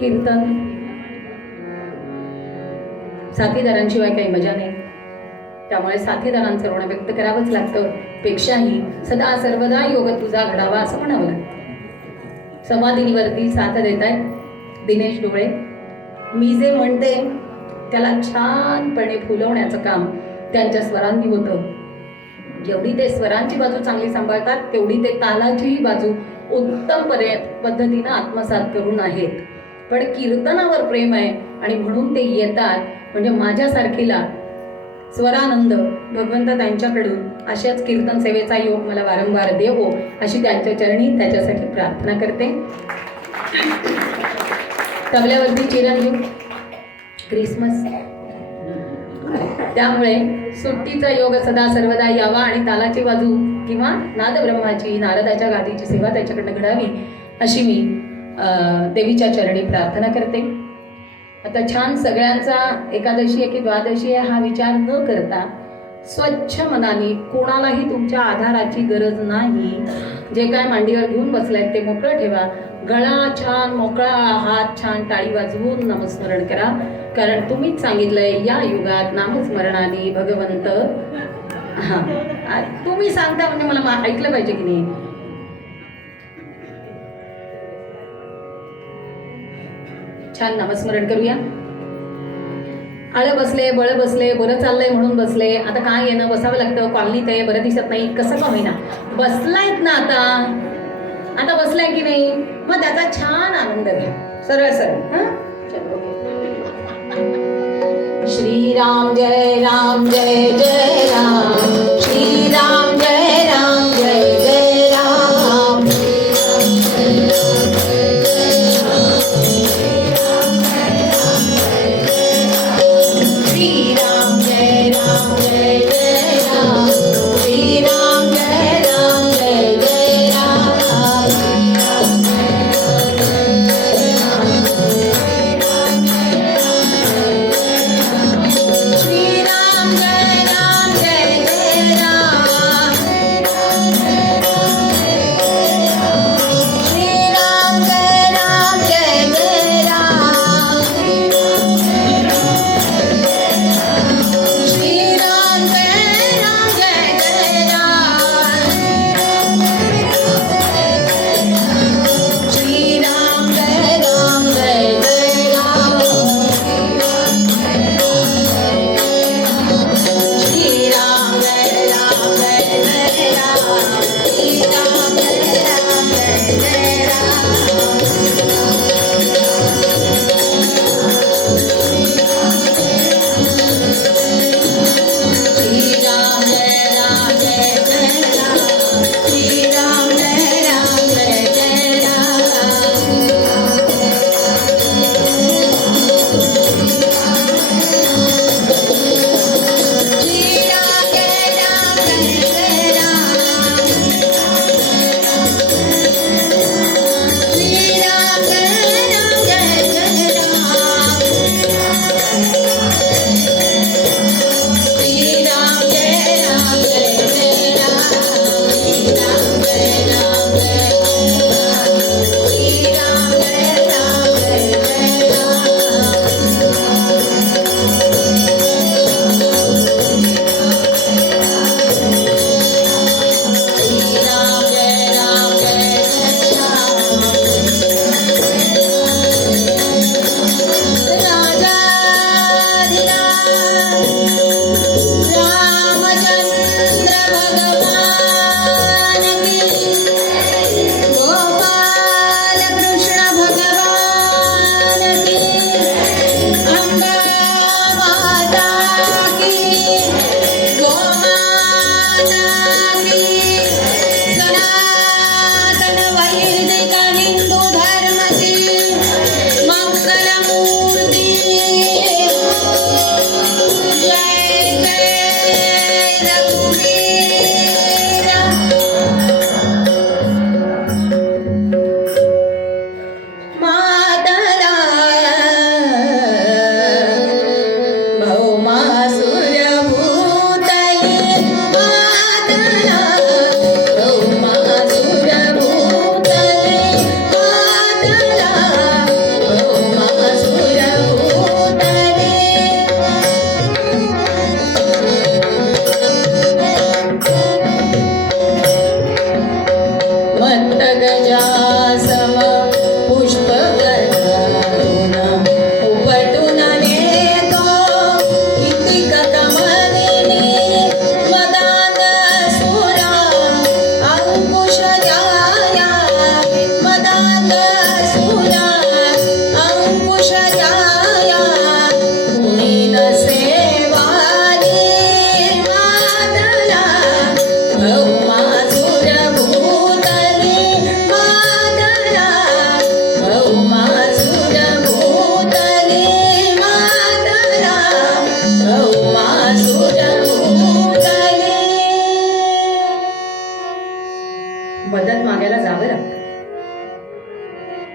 कीर्तन साथीदारांशिवाय काही मजा नाही, त्यामुळे साथीदारांचं ऋण व्यक्त करावंच लागतं. पेक्षाही सदा सर्वदा योग तुझा घडावा असं म्हणावं लागतं. समाधीवरती साथ देत आहेत दिनेश डोळे. मी जे म्हणते त्याला छानपणे फुलवण्याचं काम त्यांच्या स्वरांनी होतं. जेवढी ते स्वरांची बाजू चांगली सांभाळतात तेवढी ते तालाची बाजू उत्तम पद्धतीनं आत्मसात करून आहेत. पण कीर्तनावर प्रेम आहे आणि म्हणून ते येतात. म्हणजे माझ्यासारखीला स्वरानंद भगवंत त्यांच्याकडून अशाच कीर्तन सेवेचा योग मला वारंवार देवो अशी त्यांच्या चरणी त्याच्यासाठी प्रार्थना करते. तबल्यावरती चिरंजीव क्रिसमस, त्यामुळे सुट्टीचा योग सदा सर्वदा यावा आणि तालाची बाजू किंवा नादब्रह्माची नारदाच्या गादीची सेवा त्याच्याकडनं घडावी अशी मी देवीच्या चरणी प्रार्थना करते. आता छान सगळ्यांचा एकादशी आहे की द्वादशी आहे हा विचार न करता स्वच्छ मनाने, कोणालाही तुमच्या आधाराची गरज नाही. जे काय मांडीवर घेऊन बसलायत ते मोकळं ठेवा. गळा छान मोकळा, हात छान टाळी वाजवून नामस्मरण करा. कारण तुम्हीच सांगितलंय या युगात नामस्मरणाने भगवंत. तुम्ही सांगता म्हणजे मला ऐकलं पाहिजे की नाही. छान नामस्मरण करूया. आळ बसले, बळ बसले, बरं चाललंय म्हणून बसले. आता काय येणं बसावं लागतं, कॉलनीत आहे, बरं दिसत नाही, कसं का होईना बसलायत ना. आता बसलाय की नाही, मग त्याचा छान आनंद घ्या. सरळ सरळ. श्रीराम जय राम जय जय राम, श्रीराम जय राम जय जय राम, श्रीराम जय राम जय जय राम, श्रीराम जय राम जय जय राम, श्रीराम जय राम जय जय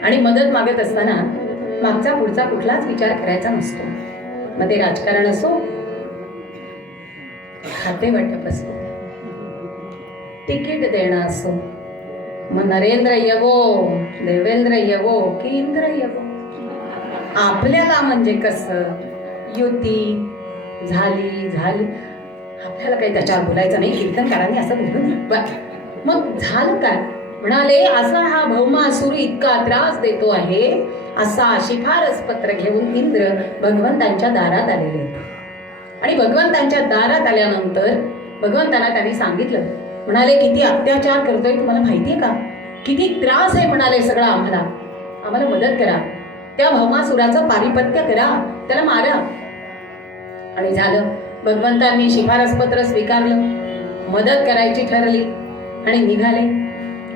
आणि मदत मागत असताना मागचा पुढचा कुठलाच विचार करायचा नसतो. मग ते राजकारण असो, खाते वाटप असो, तिकीट देणं असो, मग नरेंद्र येवो, देवेंद्र येवो की इंद्र येवो, आपल्याला म्हणजे कसं युती झाली आपल्याला काही त्याच्यावर बोलायचं नाही. कीर्तनकारांनी असं बोलू नये. मग झालं काय? म्हणाले असा हा भौमासुर इतका त्रास देतो आहे, असा शिफारस पत्र घेऊन इंद्र भगवंतांच्या दारात आलेले. आणि भगवंतांच्या दारात आल्यानंतर भगवंतांना त्यांनी सांगितलं, म्हणाले किती अत्याचार करतोय तुम्हाला माहितीये का? किती त्रास आहे म्हणाले सगळा आम्हाला मदत करा. त्या भौमासुराचं पारिपत्य करा, त्याला मारा. आणि झालं. भगवंतांनी शिफारस पत्र स्वीकारलं, मदत करायची ठरली आणि निघाले.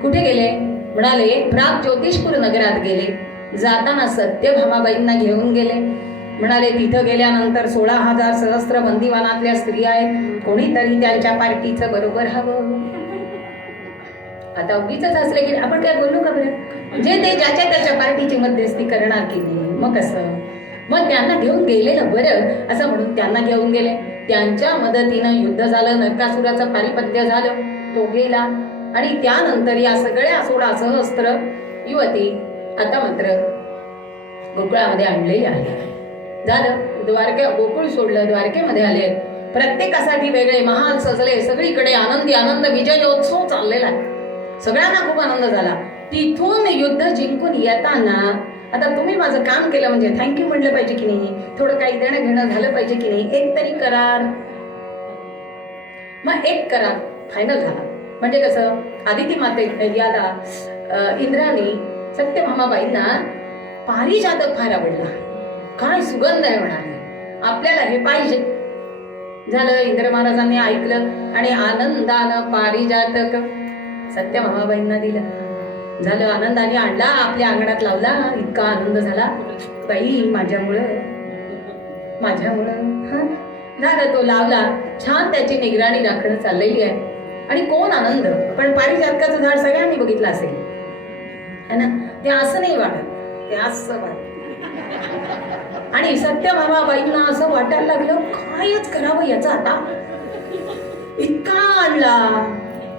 कुठे गेले? म्हणाले प्राग ज्योतिषपूर नगरात गेले. जाताना सत्यभामाबाईंना घेऊन गेले. म्हणाले तिथं गेल्यानंतर 16,000 सहस्त्र बंदिवानातल्या स्त्रिया आहेत, कोणीतरी त्यांच्या पार्टीचं बरोबर हवं. आता उगीच असले की आपण काय बोलू का बरं? जे ते ज्याच्या त्याच्या पार्टीची मध्यस्थी करणार की नाही, मग कसं? मग त्यांना घेऊन गेलेलं बरं असं म्हणून त्यांना घेऊन गेले. त्यांच्या मदतीनं युद्ध झालं, नरकासुराचं पारिपत्य झालं, तो गेला. आणि त्यानंतर या सगळ्या 16 सहस्त्र युवती आता मात्र गोकुळामध्ये आणलेली आहे. झालं. गोकुळ सोडलं, द्वारकेमध्ये आले. प्रत्येकासाठी वेगळे महाल सजले, सगळीकडे आनंद विजयोत्सव चाललेला आहे. सगळ्यांना खूप आनंद झाला. तिथून युद्ध जिंकून येताना आता तुम्ही माझं काम केलं म्हणजे थँक्यू म्हणलं पाहिजे की नाही, थोडं काही देणं घेणं झालं पाहिजे की नाही, एक तरी करार. मग एक करार फायनल झाला. म्हणजे कसं, आदिती माते याला इंद्राने सत्यभामाबाईंना पारिजातक फार आवडला. काय सुगंध आहे म्हणाले, आपल्याला हे पाहिजे. झालं. इंद्र महाराजांनी ऐकलं आणि आनंदानं पारिजातक सत्यभामाबाईंना दिलं. झालं. आनंदाने आणला, आपल्या अंगणात लावला. इतका आनंद झाला, बाई माझ्यामुळं झालं. तो लावला, छान त्याची निगराणी राखणं चाललेली आहे. आणि कोण आनंद, पण पारिजातकाचं झाड सगळ्यांनी बघितलं असेल है ना. ते असं नाही वाटत, ते असं वाटत. आणि सत्यभामाबाईंना असं वाटायला लागलं कायच करावं याचं आता, इतका आणला.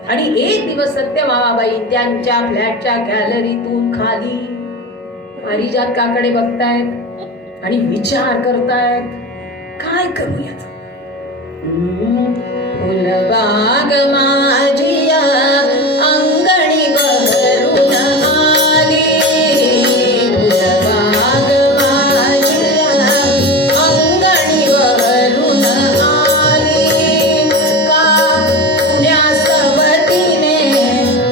आणि एक दिवस सत्यभामाबाई त्यांच्या फ्लॅटच्या गॅलरीतून खाली पारिजातकाकडे बघतायत आणि विचार करतायत, काय करू याचं. फुलबाग माझिया अंगणी बहरून आली, फुलबाग माझिया अंगणी बहरून आली. का पुण्या सवतीने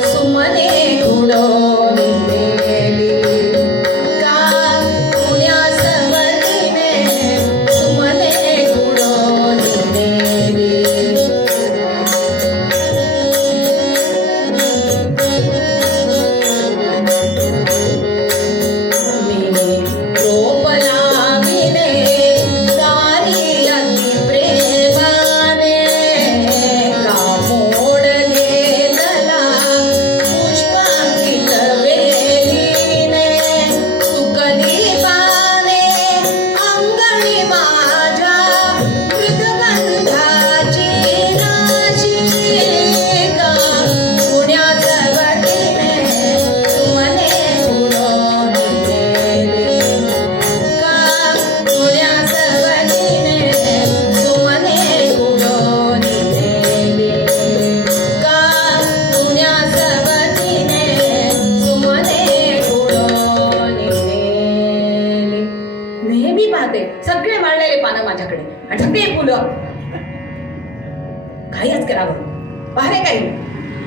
सुमने घुडवून नेली, का पुण्या सवतीने सुमने घुडवून नेली. सगळे माळलेले पानं माझ्याकडे आणि सगळे फुलं. काहीच करावं, बाहेर काही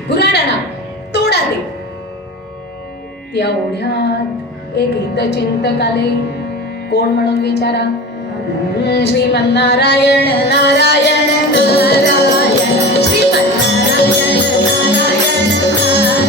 गुराडाना तोडा ते. त्या ओढ्यात एक हितचिंतक आले. कोण म्हणून विचारा, श्रीमन्नारायण नारायण नारायण श्रीमन्नारायण नारायण नारायण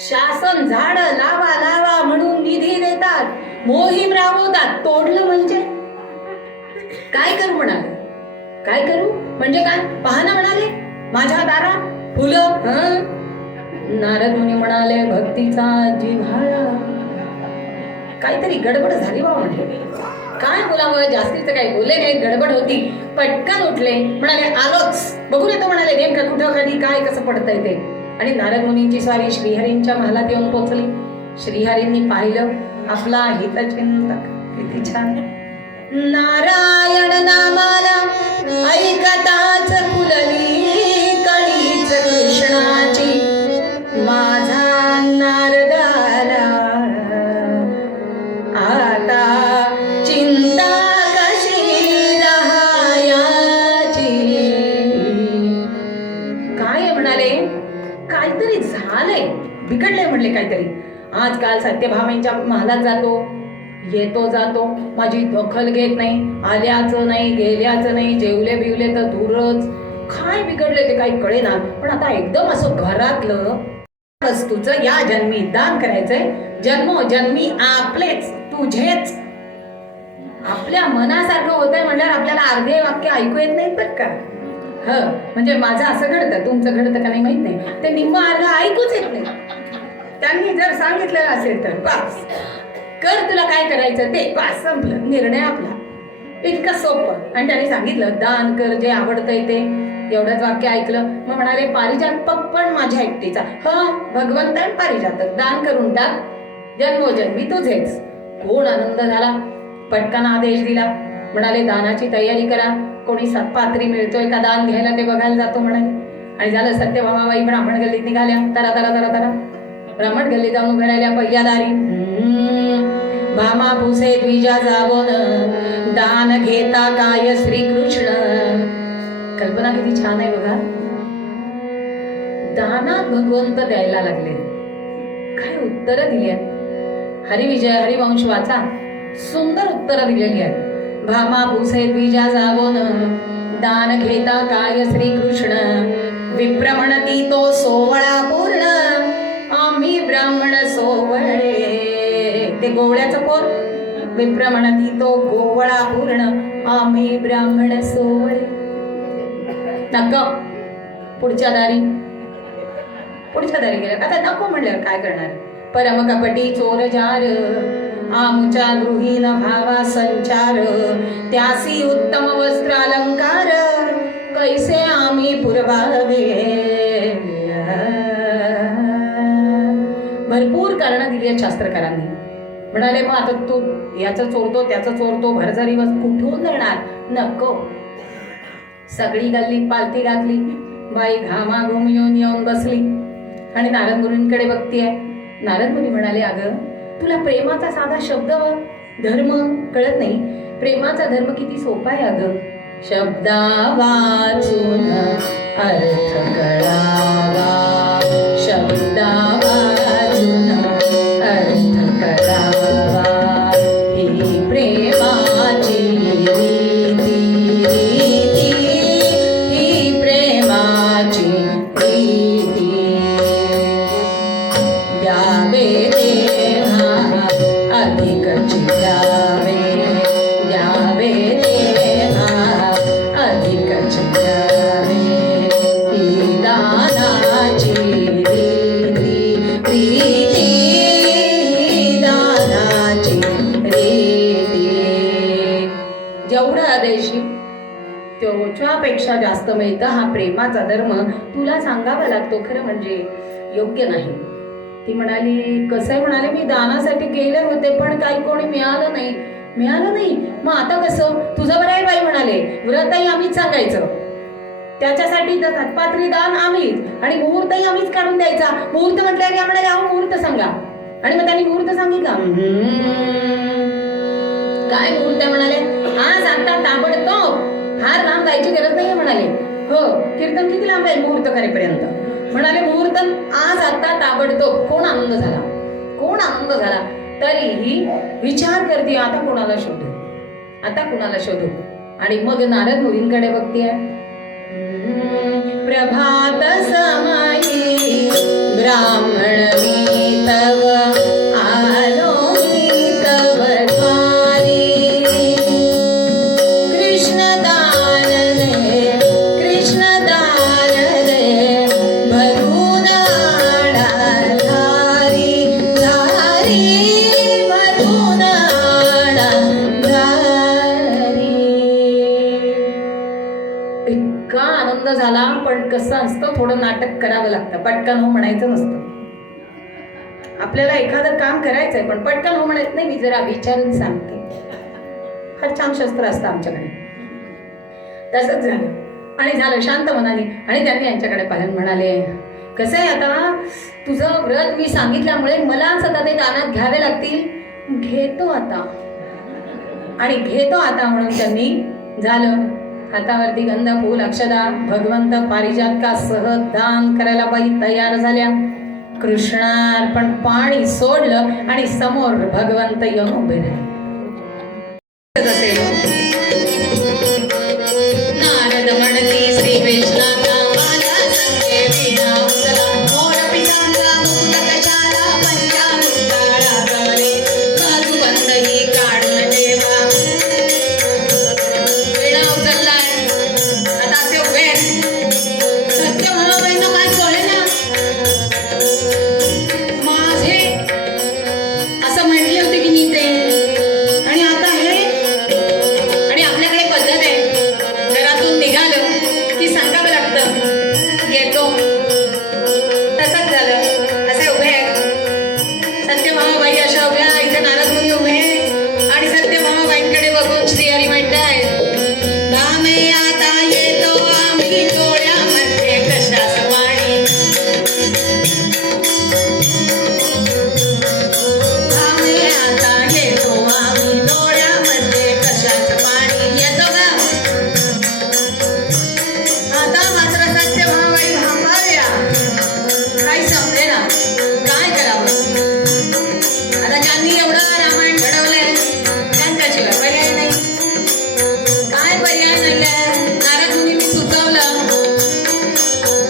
शासन झाड लावा लावा म्हणून निधी देतात, मोहीम राबवतात. तोडलं म्हणजे काय करू म्हणाले? काय करू म्हणजे काय? पाहणं म्हणाले माझ्या दारात फुलं. नारद मुनी म्हणाले भक्तीचा जिव्हाळा. काहीतरी गडबड झाली बा म्हणजे. काय बोलावं, जास्तीचं काही बोलले नाही, गडबड होती. पटकन उठले, म्हणाले आलोच, बघून येतो म्हणाले नेमकं कुठं कधी काय कसं पडतंय ते. आणि नारद मुनींची स्वारी श्रीहरींच्या महालात येऊन पोचली. श्रीहरींनी पाहिलं आपला हितचिंतक किती छान. नारायण नामाला ऐकताच फुलली कळीच कृष्णाची, माझा नारदाला आता चिंता कशी राहायाची. काय म्हणाले? काहीतरी झालंय, बिघडलंय म्हणले काहीतरी. आजकाल सत्यभामेंच्या महालात जातो, येतो जातो, माझी दखल घेत नाही, आल्याचं नाही गेल्याचं नाही, जेवले बिवले तर दूरच. काय बिघडले ते काही कळेना. पण आता एकदम असं घरातलं वस्तूचं या जन्मी दान करायचंय. जन्मोजन्मी आपलेच तुझेच. आपल्या मनासारखं होतंय म्हणल्यावर आपल्याला अर्धे वाक्य ऐकू येत नाहीत बरं का. म्हणजे माझं असं घडतं, तुमचं घडतं का नाही माहित नाही, ते निम्म अर्ध ऐकूच येत नाही. त्यांनी जर सांगितलेलं असेल तर बस कर, तुला काय करायचं ते, बस संपलं, निर्णय आपला. इतकं सोपं. आणि त्यांनी सांगितलं दान कर जे आवडतंय ते. एवढंच वाक्य ऐकलं. मग म्हणाले पारिजातक पण माझ्या एकटीचा. भगवंतान पारिजातक दान करून टाक, जन्मोजन्मी तुझेच. कोण आनंद झाला. पटकन आदेश दिला. म्हणाले दानाची तयारी करा, कोणी सत्पात्री मिळतोय का दान घ्यायला ते बघायला जातो म्हणाले. आणि झालं. सत्यभामाबाई ब्राह्मण गल्लीत निघाल्या. तरा तरा तरा तरा ब्राह्मण गल्लीत जाऊन उभ्या राहिल्या पहिल्या दारी. भामा भुसे द्विजा जावोन दान घेता काय श्रीकृष्ण. कल्पना किती छान आहे बघा. दानात भगवंत द्यायला लागले. काय उत्तर दिली आहेत. हरिविजय हरिवंश वाचा, सुंदर उत्तर दिलेली आहेत. भामा भुसे द्विजा जावोन दान घेता काय श्रीकृष्ण. विप्रमणती तो सोवळा पूर्ण, आम्ही ब्राह्मण सोवळे. ते गोवळ्याचं पोर. विप्रमणती तो गोवळा पूर्ण, आम्ही ब्राह्मण सोवळे. नको, पुढच्या दारी गेल्या. आता नको म्हणल्यावर काय करणार. परम कपटी चोर जार, आमुच्या गृहीन भावा संचार. त्यासी उत्तम वस्त्र अलंकार, कैसे आम्ही पुरवावे. भरपूर कारण दिली आहेत शास्त्रकारांनी. म्हणाले मग आता तू याचं चोरतो त्याचं चोरतो, भरझरी कुठून देणार. नको. सगळी गल्ली पालथी घातली. बाई घामाघूम येऊन बसली आणि नारद मुनींकडे बघतीये. नारद मुनी म्हणाले अगं तुला प्रेमाचा साधा शब्द धर्म कळत नाही. प्रेमाचा धर्म किती सोपा आहे अगं. शब्दा वाचून अर्थ कळावा, शब्दा वाचून अर्थ कळावा. ही प्रेमाची रीती, ही प्रेमाची रीती. द्यावे देवा अधिक द्यावे, द्यावे देवा अधिक द्यावे. ही दानाची रीती, रीती दानाची रीती. जेवढा देशी त्याच्यापेक्षा जास्त मिळतं. हा प्रेमाचा धर्म तुला सांगावा लागतो. खरं म्हणजे योग्य नाही. ती म्हणाली कसं आहे. म्हणाले मी दानासाठी गेले होते पण काही कोणी मिळालं नाही. मिळालं नाही मग आता कसं. तुझं बरं आहे बाई म्हणाले. व्रतही आम्हीच सांगायचं, त्याच्यासाठी सत्पात्री दान आम्हीच, आणि मुहूर्तही आम्हीच काढून द्यायचा. मुहूर्त म्हटल्यावर या म्हणाले अहो मुहूर्त सांगा. आणि मग त्यांनी मुहूर्त सांगितला. काय मुहूर्त म्हणाले. आज आता ताबडतोब. फार लांब जायची गरज नाही म्हणाले. कीर्तन किती लांब आहे मुहूर्त करेपर्यंत. म्हणाले मुहूर्त आज आता ताबडतोब. कोण आनंद झाला, कोण आनंद झाला. तरीही विचार करते आता कोणाला शोधू, आता कोणाला शोधू. आणि मग नारद मुनींकडे बघतीये. प्रभात समाई ब्राह्मण थोडं नाटक करावं लागतं. पटकन हो म्हणायचं नसतं. आपल्याला एखादं काम करायचंय पण पटकन हो म्हणायचं नाही. मी जरा विचारून सांगते. फार छान शस्त्र असतं आमच्याकडे. तसंच झालं आणि झालं शांत मनाने. आणि त्यांनी यांच्याकडे पाहून म्हणाले, कसं आहे आता तुझं व्रत मी सांगितल्यामुळे मला सतत ते दानात घ्यावे लागतील. घेतो आता आणि घेतो आता म्हणून त्यांनी झालं हातावरती गंध फूल अक्षदा भगवंत पारिजातका सह दान करायला बाई तयार झाल्या. कृष्णार्पण पाणी सोडलं आणि समोर भगवंत येऊन उभे राहिले. नारद म्हणती श्री कृष्णाचा माझ्या संगे विना उचला मोर पिसांचा मुकुट कशाला पंचामृताला करे बाजू बंदही काढून ठेवा. विणा उचललाय आता असे उभे सत्य महाबाईंना काय कळे ना माझे असं म्हटले होते की मी ते. आणि आता हे आणि आपल्याकडे पद्धत आहे घरातून निघालं की सांगावं लागतं येतो. तसंच झालं. असे उभे आहेत सत्य महाबाई अशा उभ्या. इथे नारद मुनी उभे आणि सत्य महाबाईंकडे बघून श्रीहरी म्हणताय धामे आता येतो आम्ही डोळ्यामध्ये कशास वाणी. धामे आता येतो आम्ही डोळ्यामध्ये कशाच पाणी. येतो का आता मात्र सत्य महाबाई थांबाव्या. काही समजे ना काय करावं. आता ज्यांनी एवढं रामायण घडवलंय त्यांच्याशिवाय पर्याय नाही. काय पर्याय नाही. नारद मुनींनी सुचवलं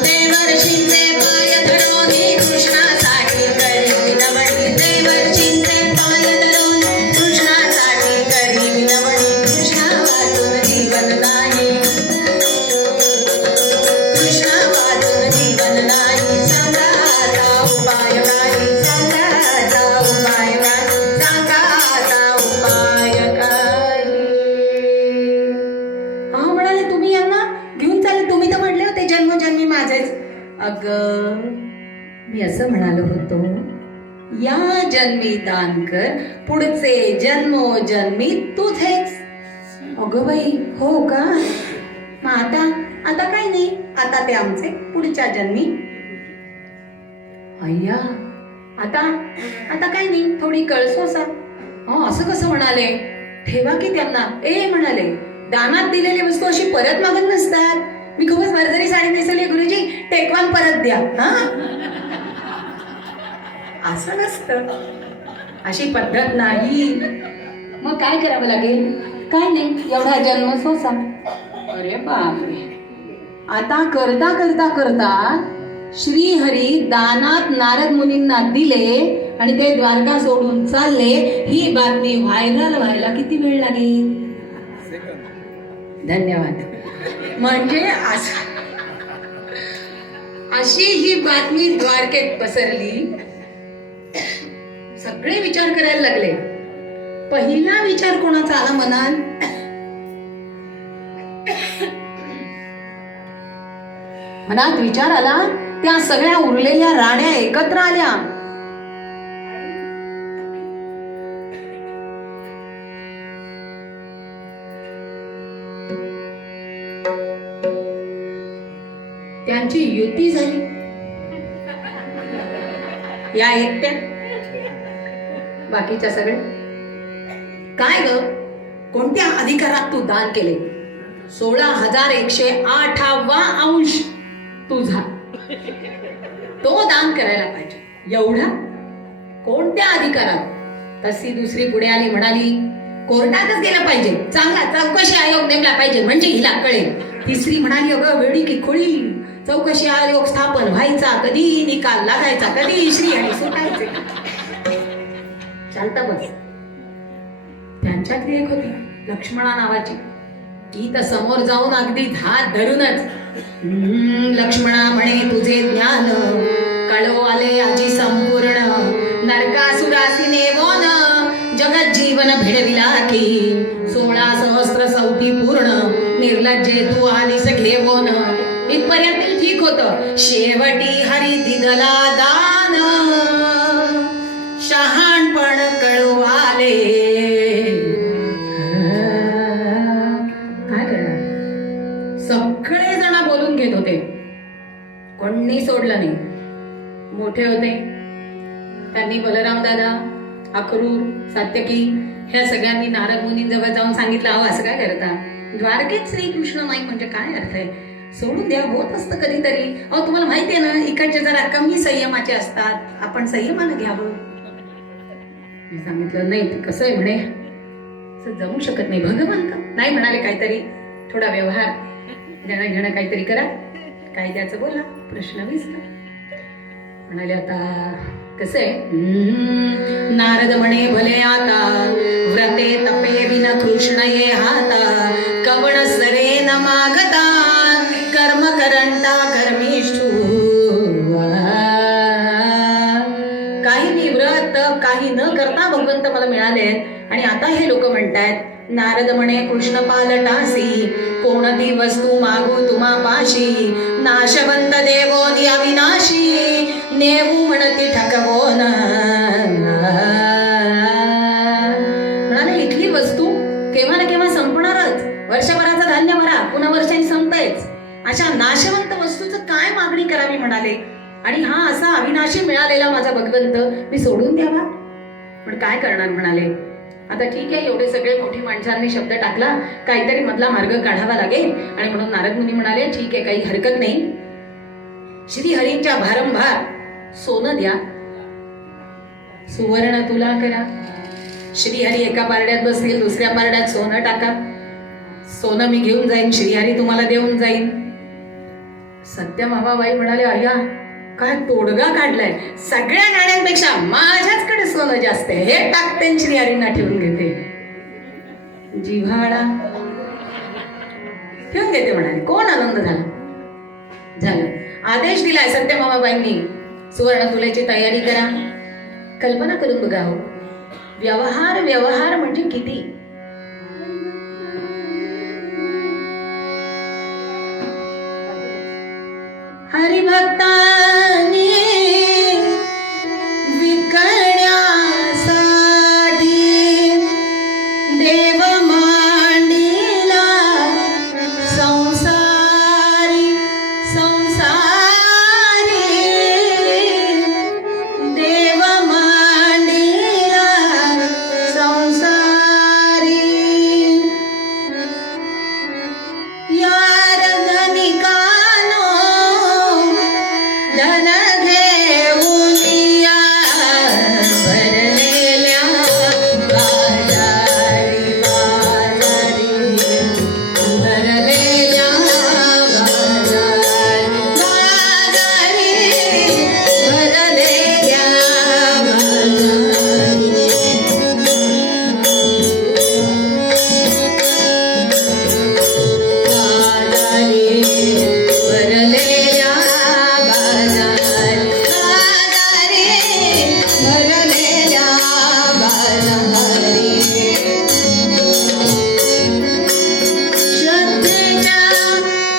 देवर्षींचे पाय धरून कृष्णासाठी करी विनवणी. देवर्षींचे पाय धरून कृष्णासाठी करी विनवणी. कृष्णा वाचून जीवन नाही. कृष्णा वाचून जीवन नाही. सांगा आता उपाय काय. सांगा आता उपाय काय. सांगा आता उपाय काय. हा म्हणाले तुम्ही यांना घेऊन चालले. तुम्ही तर म्हटले होते जन्मोजन्मी माझेच. अगं मी असं म्हणालो होतो या जन्मी दान कर पुढचे जन्मोजन्मी तुझेच. अगं बाई हो का. मग आता आता काय नाही. आता ते आमचे पुढच्या जन्मी. अय्या आता आता काय नाही. थोडी कळसोसा. असं कसं म्हणाले. ठेवा की त्यांना. म्हणाले दानात दिलेली वस्तू अशी परत मागत नसतात. मी खूपच भरजरी साडी नेसवली गुरुजी टेकवान परत द्या. असं नसतं. अशी पद्धत नाही. मग काय करावं लागेल. काय नाही एवढा जन्म सोसा. अरे बापरे. आता करता करता करता श्रीहरी दानात नारद मुनींना दिले आणि ते द्वारका सोडून चालले. ही बातमी व्हायरल व्हायला किती वेळ लागेल. धन्यवाद. म्हणजे अशी ही बातमी द्वारकेत पसरली. सगळे विचार करायला लागले. पहिला विचार कोणाचा आला मनात. मनात विचार आला त्या सगळ्या उरलेल्या राण्या एकत्र आल्या. त्यांची युती झाली. या एकट्या बाकीच्या सगळे काय ग कोणत्या अधिकारात तू दान केले. 16,108 अंश तुझा. तो दान करायला पाहिजे. एवढा कोणत्या अधिकारात. तशी दुसरी पुढे आली म्हणाली कोर्टातच गेलं पाहिजे. चांगला चौकशी आयोग नेमला पाहिजे म्हणजे हिला कळेल. तिसरी म्हणाली अगं वेडी की खोळी. चौकशी आयोग स्थापन व्हायचा कधी निकाल लागायचा कधी श्रीहरी सुटायचे. चालतं बस. त्यांच्यातली एक होती लक्ष्मणा नावाची. ती तर समोर जाऊन अगदी हात धरूनच लक्ष्मणा म्हणे तुझे ज्ञान कळो आले आजी संपूर्ण. नरकासुरासी नेवोन जगत जीवन भिडविला की 16 सहस्त्र सौती पूर्ण. निर्लज्जे तू आलीस घेवोन इथपर्यंत ठीक होतं. शेवटी हरी दिदला दान, शहाणपण कळवाले. काय करणार, सगळे जण बोलून घेत होते, कोणी सोडलं नाही. मोठे होते त्यांनी बलराम दादा, अक्रूर, सात्यकी ह्या सगळ्यांनी नारद मुनींजवळ जाऊन सांगितलं, अहो असं काय करता, द्वारकेत श्रीकृष्ण नाही म्हणजे काय अर्थ आहे, सोडून द्या, होत असतं कधीतरी. अहो तुम्हाला माहिती आहे ना, इकडचे जरा कमी संयमाचे असतात, आपण संयमानं घ्यावं. मी सांगितलं नाही, कसं आहे म्हणे, असं जमू शकत नाही. भगवंत नाही म्हणाले, काहीतरी थोडा व्यवहार देणं घेणं काहीतरी करा, कायद्याचं बोला. प्रश्न विसरा. म्हणाले आता कसं आहे, नारद म्हणे भले आता, व्रते तपे विन कृष्ण ये हाता, कवण सरे न मागता, कर्म करंटा कर्मिष्ठू. काही मी व्रत काही न करता भगवंत मला मिळाले. आणि आता हे लोक म्हणतायत, नारद म्हणे कृष्ण पालटासी, कोणती वस्तू मागू तुम्हा पाशी, नाशवंत देवो अविनाशी, नेऊ म्हणती ठकवोन. म्हणाले इथली वस्तू केव्हा ना केव्हा संपणारच, वर्षभराचं धान्य भरा, पुन्हा वर्षांनी संपतेच. अशा नाशवंत वस्तूचं काय मागणी करावी म्हणाले. आणि हा असा अविनाशी मिळालेला माझा भगवंत मी सोडून द्यावा, पण काय करणार म्हणाले. आता ठीक आहे, एवढे सगळे मोठे माणसांनी शब्द टाकला, काहीतरी मधला मार्ग काढावा लागेल. आणि म्हणून नारद मुनी म्हणाले, ठीक आहे, काही हरकत नाही, श्री हरींच्या भारंभार सोनं द्या, सुवर्ण तुला करा. श्रीहरी एका पारड्यात बसतील, दुसऱ्या पारड्यात सोनं टाका, सोनं मी घेऊन जाईन, श्रीहरी तुम्हाला देऊन जाईन. सत्यभामाबाई म्हणाले, अय्या काय तोडगा काढलाय, सगळ्या नाण्यांपेक्षा माझ्याचकडे सोनं जास्त आहे, हे टाकते श्रीहरींना ठेवून घेते. जिव्हाळा ठेवून घेते म्हणाले. कोण आनंद झाला. आदेश दिलाय सत्यभामाबाईंनी, सुवर्ण तुल्याची तयारी करा. कल्पना करून बघा हो, व्यवहार व्यवहार म्हणजे किती. हरिभक्तांनी विकण्यासाठी देव मांडिला संसारी, संसारी देव मांडिला संसारी. यार धनिकानो धन घेऊन या, भरलेल्या बाजारी, बाजारी भरलेल्या बाजारी, बाजारी भरलेल्या बाजारी. भरलेल्या बाजारी, बाजारी भरलेल्या बाजारी. श्रद्धेच्या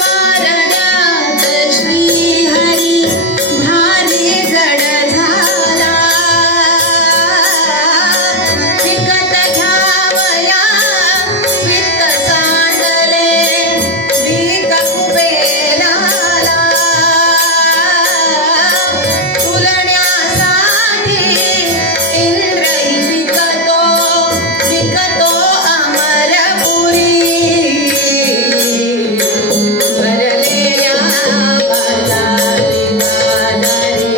पारड्यात श्रीहरी भारी जड झाला, विकत घ्यावया वित्त सांडले, विक कुबेराला. तुलण्यासाठी इंद्रही विकतो, विकतो अमरपुरी. भरलेल्या बाजारी, बाजारी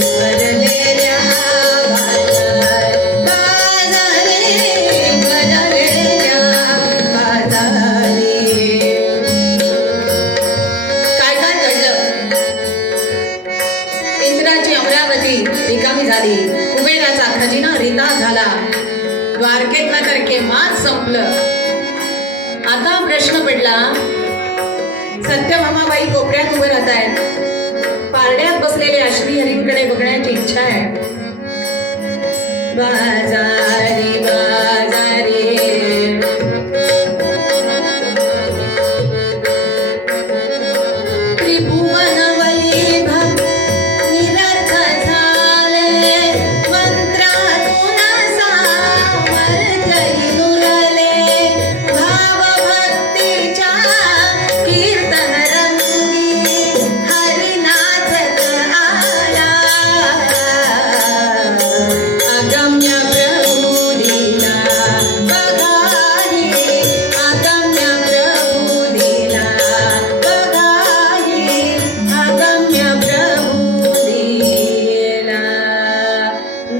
भरलेल्या बाजारी, बाजारी भरलेल्या बाजारी. काय काय घडलं. इंद्राची अमरावती रिकामी झाली, कुबेराचा खजिना रिता झाला, द्वारकेतला तर केव्हाच संपलं. आता प्रश्न पडला, सत्यभामाबाई कोपऱ्यात उभे राहत आहेत, पारड्यात बसलेल्या श्रीहरींकडे बघण्याची इच्छा आहे. बाजारी, बाजारी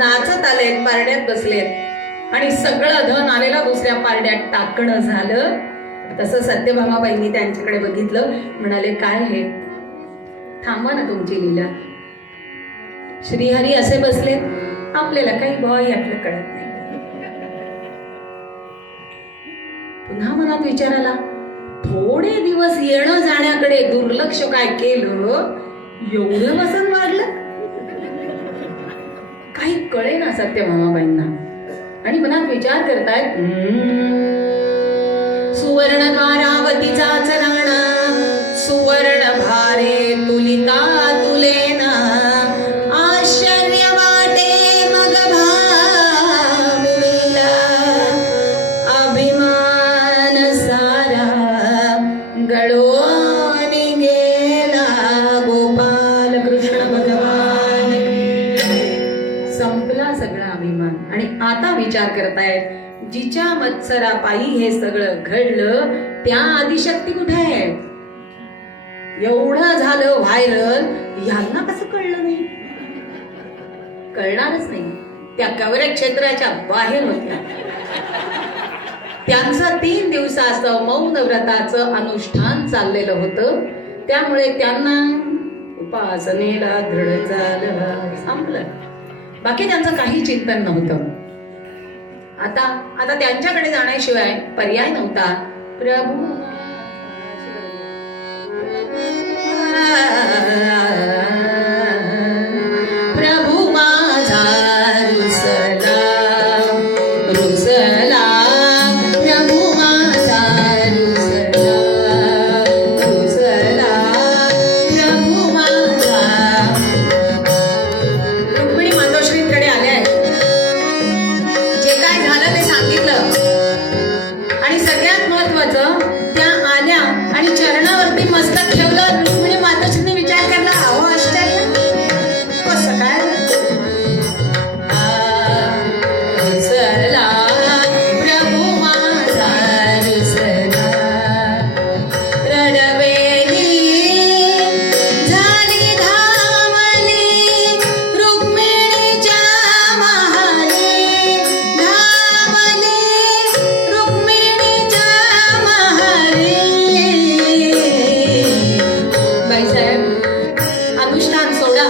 नाचत आलेत, पारड्यात बसलेत आणि सगळं धन आलेलं दुसऱ्या पारड्यात टाकणं झालं. तसं सत्यभामाबाईंनी त्यांच्याकडे बघितलं, म्हणाले काय हे, थांबा ना तुमची लीला. श्रीहरी असे बसलेत, आपल्याला काही भय यातलं कळत नाही. पुन्हा मनात विचार आला, थोडे दिवस येणं जाण्याकडे दुर्लक्ष काय केलं, एवढं वसन वाढलं. काही कळे ना सत्यभामाबाईंना आणि मनात विचार करतायत, सुवर्ण द्वारावतीचाच राणा, सुवर्ण भारे तुलिता तुलेना, आश्चर्य वाटे मग भामिनीला, अभिमान सारा गळून गेला गोपाल कृष्ण भगवान. संपला सगळा अभिमान आणि आता विचार करतायत, जिच्या मत्सरापायी हे सगळं घडलं त्या आदिशक्ती कुठे आहे. एवढं झालं व्हायरल, यांना कसं कळलं नाही. कळणारच नाही, त्या कवरेज क्षेत्राच्या बाहेर होत्या. त्यांचं 3 दिवसाचं मौन व्रताचं अनुष्ठान चाललेलं होतं, त्यामुळे त्यांना उपासनेला दृढ झालं, संपलं. बाकी त्यांचं काही चिंतन नव्हतं. आता त्यांच्याकडे जाण्याशिवाय पर्याय नव्हता. प्रभू प्रभू माझा रुसला रुसला, प्रभू माझा रुसला रुसला, प्रभू माझा. रुक्मिणी मातोश्रींकडे आल्या आहेत, जे काय झालं ते सांगितलं आणि सगळ्यात महत्वाचं त्या आल्या आणि चरणावरती मस्तक ठेवलं. रुक्मिणी मातोश्रीने विचार केला, अहो आश्चर्य, कसं काय. रुसला प्रभू माझा रुसला, रडवेली झाली धामली रुक्मिणीच्या महाली, धामली रुक्मिणीच्या महाली. बाईसाहेब, अनुष्ठान सोडा,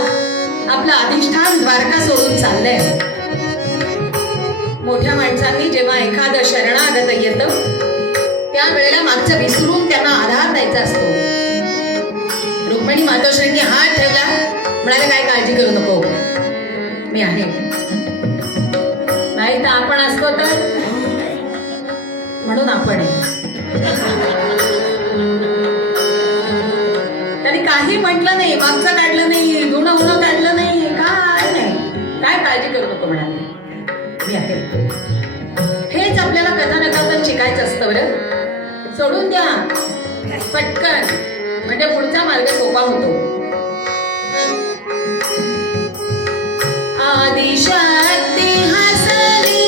आपलं अधिष्ठान द्वारका सोडून चाललंय. मोठ्या माणसांनी जेव्हा एखादं शरणागत येतं त्यावेळेला मागचं विसरून त्यांना आधार द्यायचा असतो. रुक्मिणी मातोश्रींनी हात ठेवला, म्हणाले काय काळजी करू नको, मी आहे. नाही तर आपण असतो तर, म्हणून आपण आहे. त्यांनी काही म्हटलं नाही, मागचं काढलं नाही, धुणं उणं काढलं नाही, काय नाही, काय काळजी करू नको म्हणाले, मी आहे. हेच आपल्याला कथा नकातून शिकायचं असतं. बरं सोडून द्या पटकन, म्हणजे पुढचा मार्ग सोपा होतो. आदिशक्ती हसली,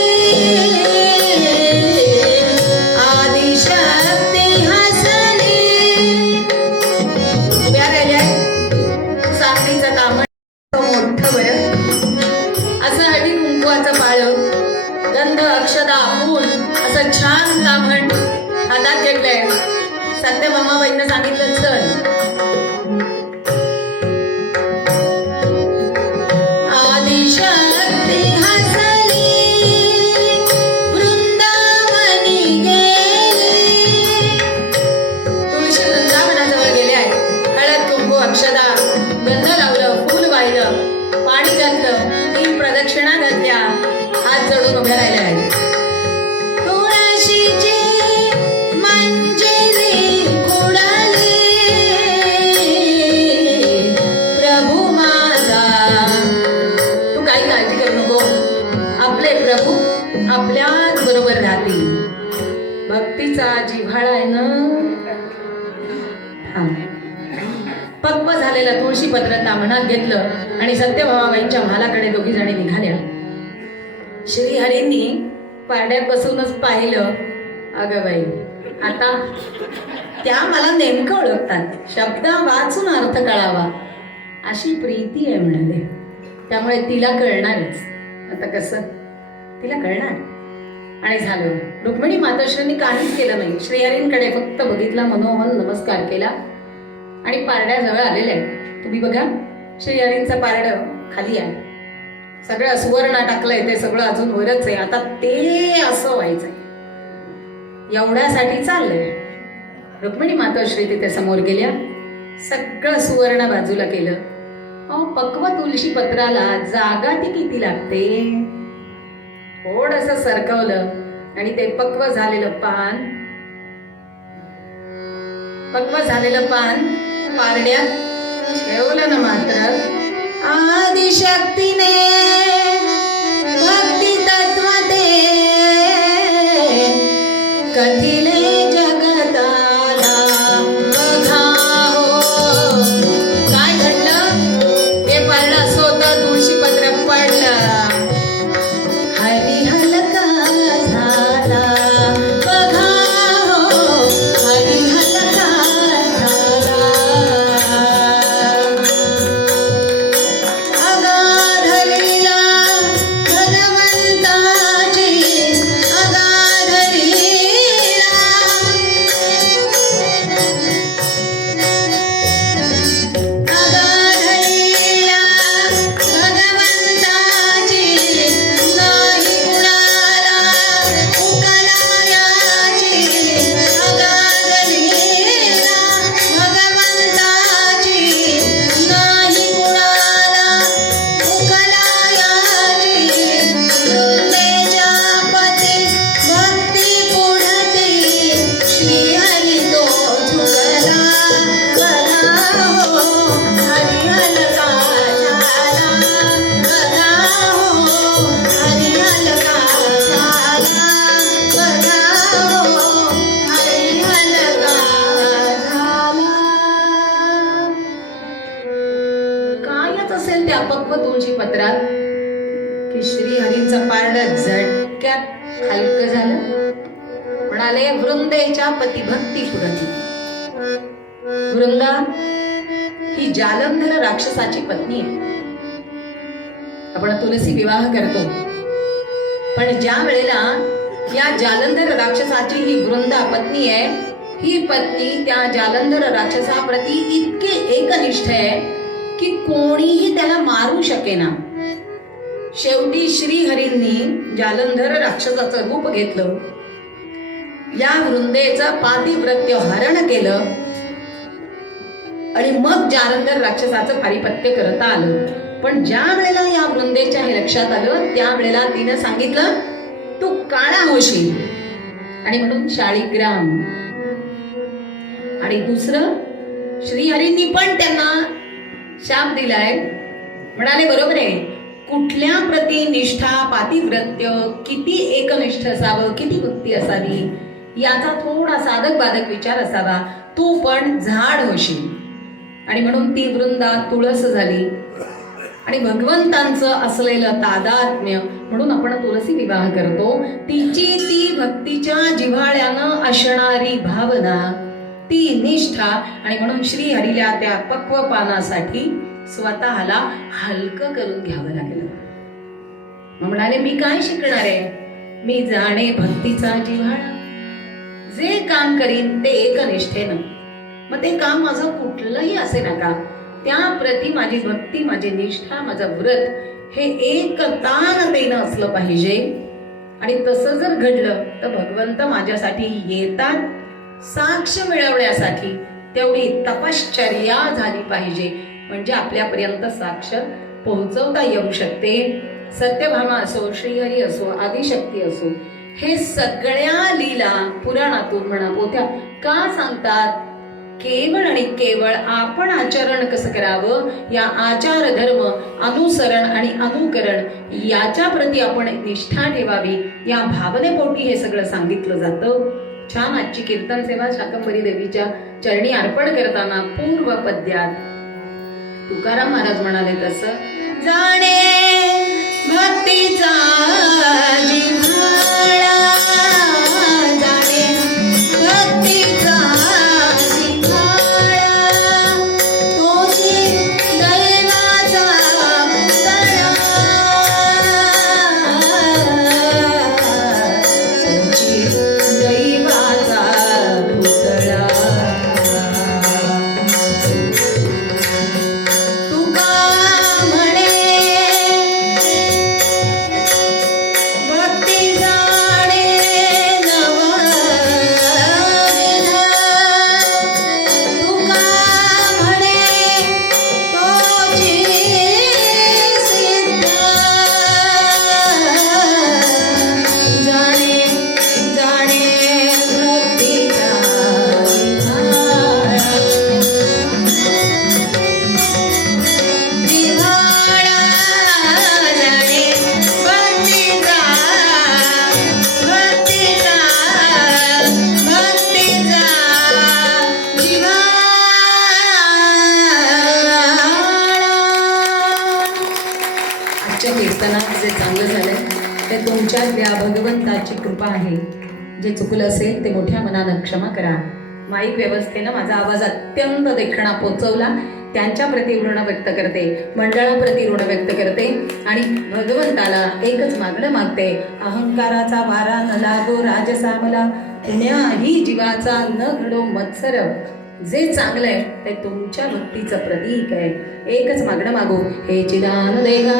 आदिशक्ती हसली. उभ्या राहिल्या, साखरीचं तामण मोठं बरं असं हळदी कुंकवाचं पाळं, गंध अक्षदा फूल असं छान तामण हातात घेतलंय. सत्यभामाबाईंना सांगितलं, चल. आदिशक्ती हसली, वृंदावनी गेली. तुळशी वृंदावनाजवळ गेले आहे. हळद कुंकू अक्षदा, गंध लावलं, फूल वाहिलं, पाणी घातलं, 3 प्रदक्षिणा घातल्या, हात जोडून उभ्या राहिल्या आहेत. तुळशीची मंजिरी कुडाली, प्रभू माझा. तू काही काळजी करू नको, आपले प्रभू आपल्याच बरोबर राहतील. भक्तीचा जिव्हाळा आहे ना. पक्व झालेलं तुळशीपत्र तामणात घेतलं आणि सत्यभामाबाईंच्या महालाकडे दोघी जणी निघाल्या. श्रीहरींनी पारड्यात बसूनच पाहिलं, अगं बाई, आता त्या मला नेमकं ओळखतात, शब्द वाचून अर्थ कळावा अशी प्रीती आहे म्हणाले. त्यामुळे तिला कळणारच. आता कसं तिला कळणार? आणि झालं. रुक्मिणी मातोश्रींनी काहीच केलं नाही. श्रीहरींकडे फक्त बघितला, मनोमन नमस्कार केला आणि पारड्याजवळ आलेले आहे. तुम्ही बघा, श्रीहरींचं पारडं खाली आहे, सगळं सुवर्ण टाकलंय, ते सगळं अजून वरच आहे. आता ते असं व्हायचंय, एवढ्यासाठी चाललंय. रुक्मिणी मातोश्री तिथे समोर गेल्या, सगळं सुवर्ण बाजूला केलं. पक्व तुळशी पत्राला जागा ती किती लागते, थोडस सरकवलं आणि ते पक्व झालेलं पान पारड्यात ठेवलं ना. मात्र आदिशक्तीने भक्ती तत्व दे कथिले जगताला. बघा हो काय घडलं, ते पारड असं होतं, तुळशी पत्र पडलं, हरी हलका झाला. बघा हो हरी हलका झाला. अगाध लीला भगवंताची, अगाध लीला, अगाध लीला भगवंताची, नाही कुणाला उकलायाची. अगाध लीला भगवंताची, नाही कुणाला उकलायाची. वृंदेच्या पती भक्ती पुढती, श्रीहरी तो झुकला. बघा हो हरी हलका झाला. बघा हो हरी हलका झाला. बघा हो हरी हलका झाला. कायच असेल त्या अपक्व तुळशी पत्रात की श्रीहरींचं पारडं झटक्यात हलकं झालं. म्हणाले, वृंदेच्या पती भक्ती पुढती. वृंदा ही जालंधर राक्षसाची पत्नी आहे. आपण तुलसी विवाह करतो, पण ज्या वेळेला या जालंधर राक्षसाची ही वृंदा पत्नी आहे, ही पत्नी त्या जालंधर राक्षसाप्रती इतके एकनिष्ठ आहे की कोणीही त्याला मारू शकेना. शेवटी श्रीहरींनी जालंधर राक्षसाचं रूप घेतलं, या वृंदेचं पातिव्रत्य हरण केलं आणि मग जालंधर राक्षसाचं पारिपत्य करता आलं. पण ज्या वेळेला या वृंदेच्या हे लक्षात आलं, त्या वेळेला तिनं सांगितलं, तू काळा होशील, आणि म्हणून शाळीग्राम. आणि दुसरं, श्रीहरींनी पण त्यांना शाप दिलाय. म्हणाले, बरोबर आहे, कुठल्या प्रती निष्ठा, पातिव्रत्य, किती एकनिष्ठ असावं, किती भक्ती असावी, याचा थोडा साधक बाधक विचार असावा. तू पण झाड होशील. आणि म्हणून ती वृंदा तुळस झाली. आणि भगवंतांचं असलेलं तादात्म्य म्हणून आपण तुलसी विवाह करतो. तिची ती भक्तीच्या जिव्हाळ्यानं असणारी भावना, ती निष्ठा, आणि म्हणून श्रीहरीला त्या पक्व पानासाठी स्वतःला हलकं करून घ्यावं लागलं. मग म्हणाले, मी काय शिकणार आहे, मी जाणे भक्तीचा जिव्हाळा. जे काम करीन ते एकनिष्ठेनं, मग ते काम माझं कुठलंही असे नका, त्या प्रती माझी भक्ती, माझी निष्ठा, माझं व्रत हे एकतानतेनं असलं पाहिजे. आणि तसं जर घडलं तर भगवंत माझ्यासाठी येतात. साक्ष मिळवण्यासाठी तेवढी तपश्चर्या झाली पाहिजे, म्हणजे आपल्यापर्यंत साक्ष पोहोचवता येऊ शकते. सत्यभामा असो, श्रीहरी असो, आदिशक्ती असो, हे सगळ्या लीला पुराणातून म्हणा, पोथ्या का सांगतात? केवळ आणि केवळ आपण आचरण कसं करावं, या आचार धर्म, अनुसरण आणि अनुकरण याच्या प्रती आपण निष्ठा ठेवावी, या भावनेपोटी हे सगळं सांगितलं जातं. छान आजची कीर्तन सेवा शाकंभरी देवीच्या चरणी अर्पण करताना पूर्व पद्यात तुकाराम महाराज म्हणाले तसं, जाणे भक्तीचा जिव्हाळा, जाणे भक्तीचा जिव्हाळा, तोची दैवाचा पुतळा, चांगलं झालंय ते तुमच्यातल्या भगवंताची कृपा आहे. जे चुकलं असेल ते मोठ्या मनानं क्षमा करा. माईक व्यवस्थेनं माझा आवाज अत्यंत देखणा पोचवला. त्यांच्या प्रति ऋण व्यक्त करते, मंडळाप्रती ऋण व्यक्त करते आणि भगवंताला एकच मागणं मागते. अहंकाराचा वारा न लागो राजसा मला, कुण्याही जीवाचा न घडो मत्सर. जे चांगलंय ते तुमच्या भक्तीचं प्रतीक आहे. एकच मागणं मागू, हे चिदानंद देगा